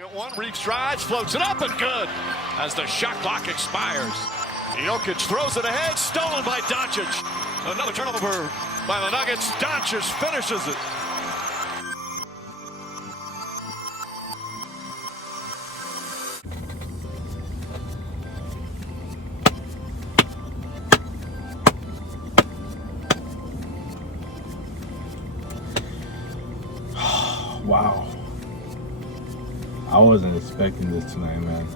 Second one, Reed strides, floats it up and good as the shot clock expires. Jokic throws it ahead, stolen by Doncic. Another turnover by the Nuggets. Doncic finishes it. Wow. I wasn't expecting this tonight, man.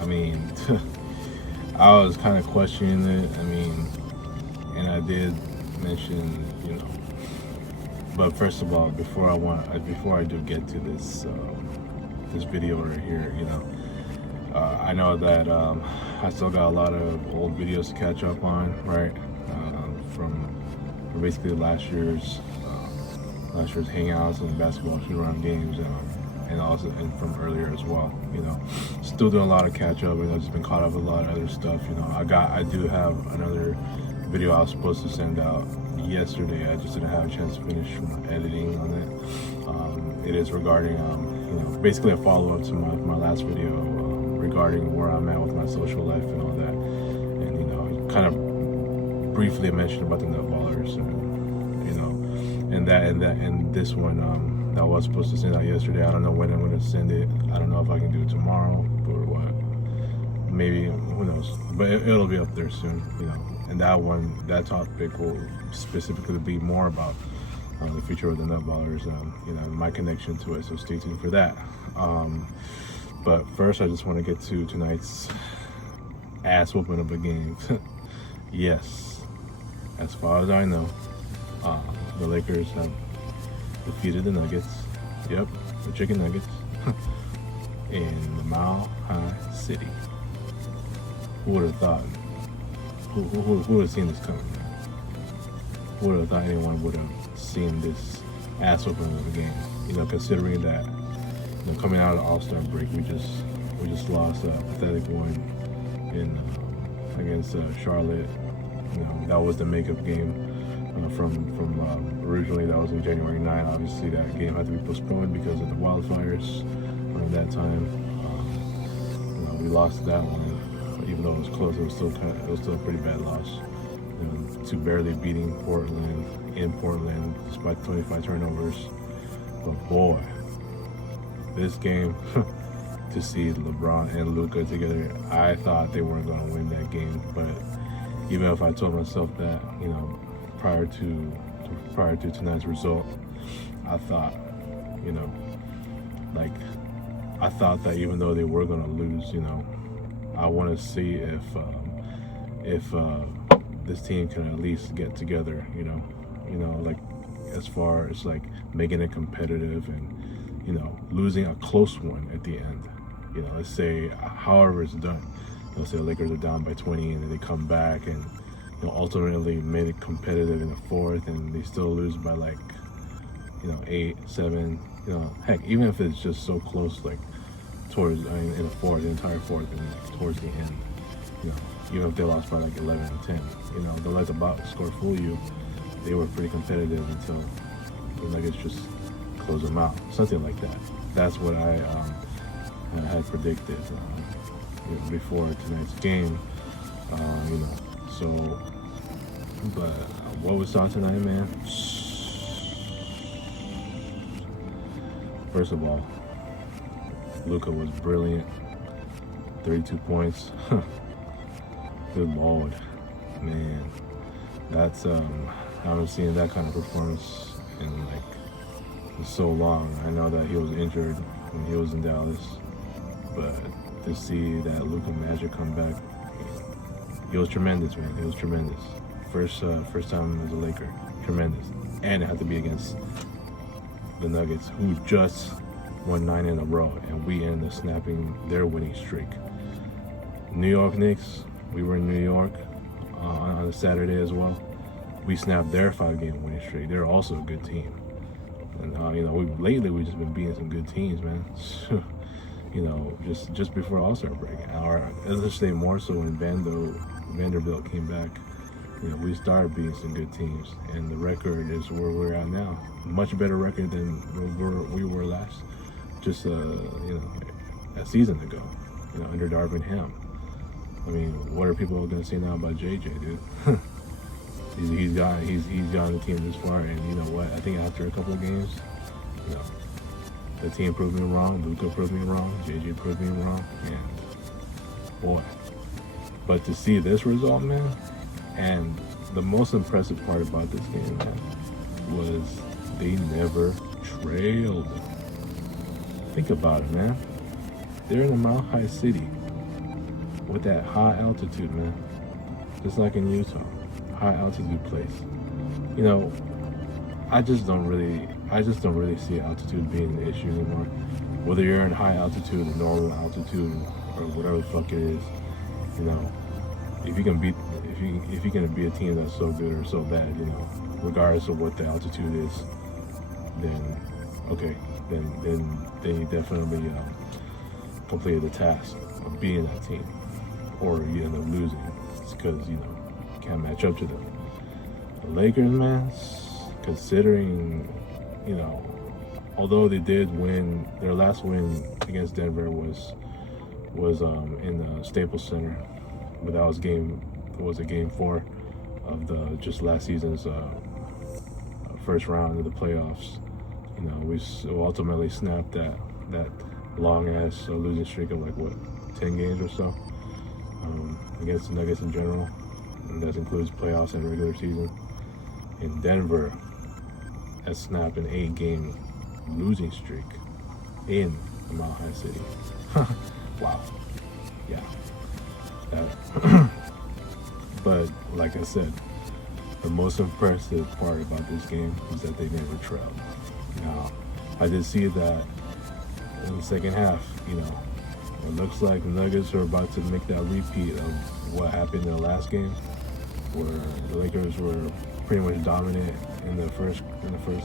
I mean, I was kind of questioning it. I mean, and I did mention, you know. But first of all, before I do get to this this video right here, you know, I know that I still got a lot of old videos to catch up on, right? From basically last year's hangouts and basketball shoot-around games, and also from earlier as well. You know, still doing a lot of catch-up. You know, just been caught up with a lot of other stuff. You know, I do have another video I was supposed to send out yesterday. I just didn't have a chance to finish editing on it. It is regarding, you know, basically a follow-up to my last video regarding where I'm at with my social life and all that. And you know, kind of briefly mentioned about the nutballers and, you know. And this one that I was supposed to send out yesterday. I don't know when I'm going to send it. I don't know if I can do it tomorrow or what. Maybe, who knows? But it'll be up there soon, you know. And that topic will specifically be more about the future of the nutballers, you know, my connection to it. So stay tuned for that. But first, I just want to get to tonight's ass whooping of a game. Yes, as far as I know. The Lakers have defeated the Nuggets. Yep, the Chicken Nuggets in the Mile High City. Who would have thought? Who would have seen this coming? Who would have thought anyone would have seen this ass opening of the game? You know, considering that, you know, coming out of the All-Star break, we just lost a pathetic one in against Charlotte. You know, that was the makeup game. From originally that was in January 9. Obviously that game had to be postponed because of the wildfires around that time. You know, we lost that one, even though it was close. It was still a pretty bad loss. You know, to barely beating Portland in Portland despite 25 turnovers. But boy, this game to see LeBron and Luka together, I thought they weren't going to win that game. But even if I told myself that, you know, prior to tonight's result, I thought, you know, like, I thought that even though they were going to lose, you know, I want to see if this team can at least get together, you know, like, as far as like making it competitive and, you know, losing a close one at the end. You know, let's say however it's done. Let's say the Lakers are down by 20 and then they come back and, you know, ultimately made it competitive in the fourth, and they still lose by like, you know, 8, 7. You know, heck, even if it's just so close, like towards in the fourth, the entire fourth, and like, towards the end, you know, even if they lost by like 11 and 10, you know, don't let the box score fool you. They were pretty competitive until the Nuggets just close them out, something like that. That's what I had predicted you know, before tonight's game. You know, so. But what we saw tonight, man, first of all, Luka was brilliant. 32 points. Good Lord, man. That's I haven't seen that kind of performance in like so long. I know that he was injured when he was in Dallas, but to see that Luka Magic come back, he was tremendous, man. It was tremendous. First time as a Laker, tremendous, and it had to be against the Nuggets, who just won 9 in a row, and we ended up snapping their winning streak. New York Knicks, we were in New York on a Saturday as well. We snapped their 5-game winning streak. They're also a good team, and you know, lately we've just been beating some good teams, man. You know, just before All-Star break, or let's say more so when Vanderbilt came back. You know, we started beating some good teams, and the record is where we're at now. Much better record than we were last. Just you know, a season ago, under Darvin Ham. I mean, what are people going to say now about JJ, dude? he's gotten the team this far, and you know what? I think after a couple of games, the team proved me wrong. Luka proved me wrong. JJ proved me wrong, and boy. But to see this result, man, and the most impressive part about this game, man, was they never trailed. Think about it, man. They're in a mile-high city with that high altitude, man. Just like in Utah, high altitude place. I just don't really see altitude being an issue anymore. Whether you're in high altitude or normal altitude or whatever the fuck it is, if you're gonna be a team that's so good or so bad, regardless of what the altitude is, then okay, then you definitely completed the task of being that team, or you end up losing. It's because you can't match up to them. The Lakers, man, considering although they did win, their last win against Denver was in the Staples Center, but that was game 4 of the just last season's first round of the playoffs. We ultimately snapped that long ass losing streak of 10 games or so against the Nuggets in general, and that includes playoffs and regular season. In Denver, has snapped an 8-game losing streak in a mile-high city. Wow. Yeah. But like I said, the most impressive part about this game is that they never trailed. I did see that in the second half, it looks like the Nuggets are about to make that repeat of what happened in the last game, where the Lakers were pretty much dominant in the first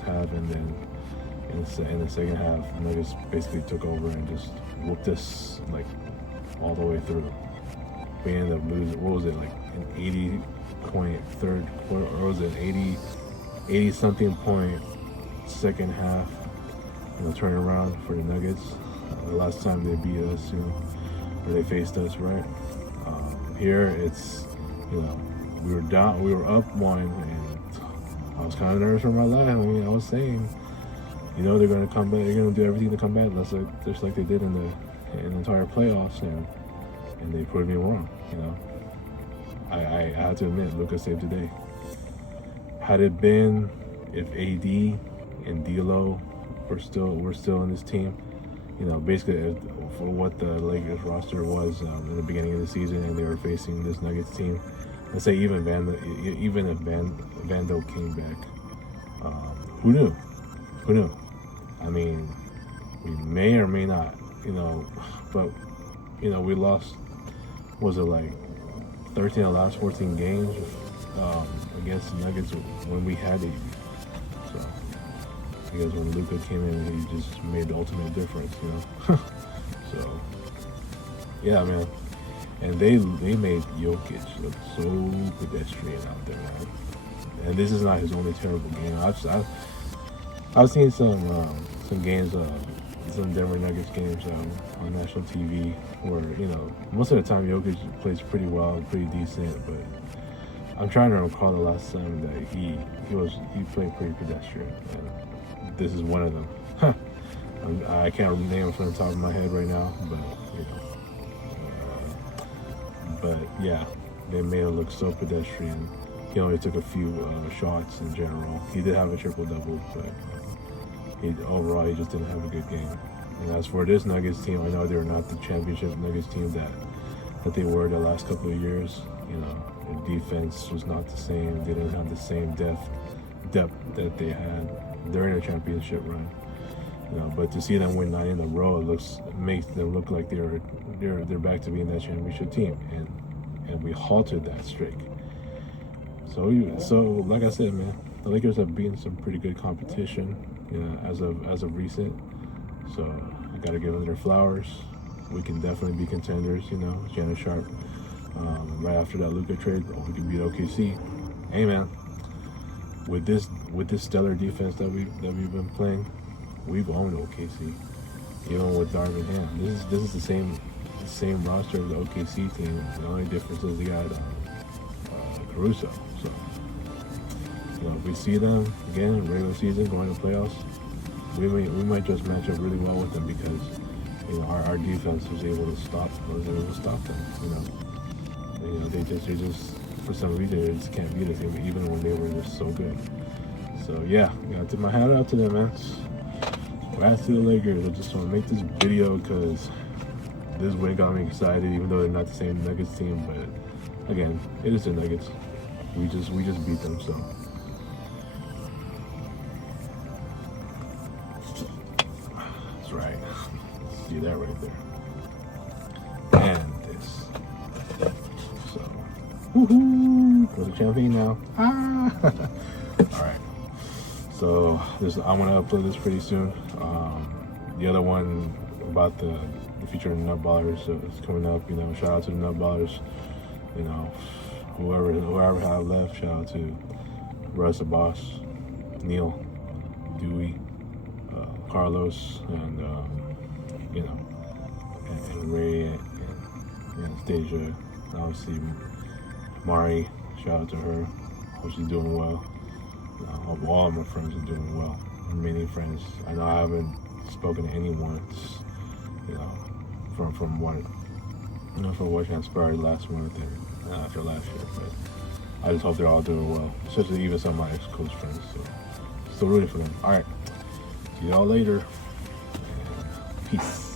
half, and then in the second half, the Nuggets basically took over and just whooped us all the way through. We ended up losing. What was it, an 80-point third quarter, or was it an 80-something point second half? Turning around for the Nuggets. The last time they beat us, or they faced us, right? Here it's, we were down, we were up 1, and I was kind of nervous for my life. I mean, I was saying, they're going to come back. They're going to do everything to come back, just like they did in the entire playoffs, and they proved me wrong. I have to admit, Luka saved the day. Had it been if AD and D'Lo were still in this team, basically for what the Lakers roster was in the beginning of the season, and they were facing this Nuggets team. Let's say even if Vando came back, who knew? I mean, we may or may not, but we lost. Was it 13 of the last 14 games against the Nuggets when we had it? So because when Luka came in, he just made the ultimate difference, So yeah, man. And they made Jokic look so pedestrian out there, man. And this is not his only terrible game. I've seen some games, some Denver Nuggets games on national TV where most of the time Jokic plays pretty well, pretty decent. But I'm trying to recall the last time that he played pretty pedestrian. And this is one of them. I can't name it from the top of my head right now, but but yeah, they made it look so pedestrian. He only took a few shots in general. He did have a triple-double, but overall he just didn't have a good game. And as for this Nuggets team, I know they're not the championship Nuggets team that they were the last couple of years. Their defense was not the same. They didn't have the same depth that they had during a championship run. But to see them win 9 in a row, makes them look like they're back to being that championship team, and we halted that streak. So like I said, man, the Lakers have beaten some pretty good competition, as of recent. So I gotta give them their flowers. We can definitely be contenders, Shannon Sharp. Right after that Luka trade, we can beat OKC. Hey, man, with this stellar defense that we've been playing, we've owned OKC. even with Darvin Ham. This is the same roster of the OKC team. The only difference is they got Caruso. So, you know, if we see them again in regular season going to playoffs, we might just match up really well with them because, you know, our defense was able to stop them. You know, they just for some reason they just can't beat us even when they were just so good. So yeah, gotta tip my hat out to them, man. Congrats to the Lakers. I just want to make this video because this win got me excited, even though they're not the same Nuggets team. But again, it is the Nuggets. We just beat them, so. That's right. See that right there. And this. So, woohoo! For the champion now. Ah! All right. So I'm gonna upload this pretty soon. The other one about the featuring the Nutballers is coming up. You know, shout out to the Nutballers. You know, whoever have left. Shout out to Russ, the boss, Neil, Dewey, Carlos, and you know, and Ray, and Stasia. Obviously, Mari. Shout out to her. Hope she's doing well. All my friends are doing well. Many friends. I know I haven't spoken to anyone, you know, from what transpired last month and after last year. But I just hope they're all doing well, especially even some of my ex-coach friends. So still rooting for them. All right, see y'all later. Peace.